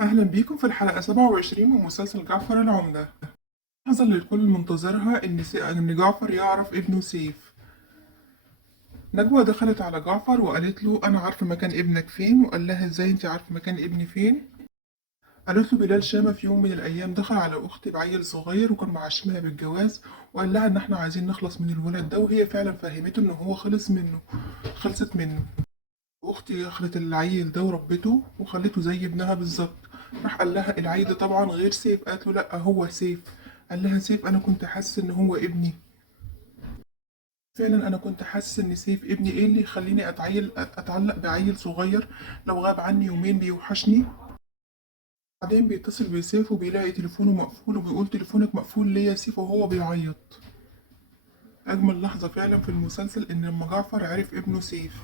أهلا بيكم في الحلقة 27 من مسلسل جعفر العمدة. اللحظة اللي الكل منتظرها إن جعفر يعرف ابنه سيف. نجوى دخلت على جعفر وقالت له أنا عارفة مكان ابنك فين، وقال لها إزاي أنت عارفة مكان ابني فين؟ قالت له بلال شامة في يوم من الأيام دخل على أختي بعيل صغير وكان معشمها بالجواز، وقال لها إن إحنا عايزين نخلص من الولد ده، وهي فعلا فهمته إن هو خلصت منه. أختي أخدت العيل ده وربته وخلته زي ابنها بالظبط. راح قال لها العيل ده طبعا غير سيف، قالت له لأ هو سيف. قال لها سيف أنا كنت حاسس إن هو ابني. فعلا أنا كنت حاسس إن سيف ابني، إيه اللي يخليني أتعلق بعيل صغير لو غاب عني يومين بيوحشني. بعدين بيتصل بسيف وبيلاقي تليفونه مقفول وبيقول تليفونك مقفول ليه يا سيف وهو بيعيط. أجمل لحظة فعلا في المسلسل إن لما جعفر عرف ابنه سيف.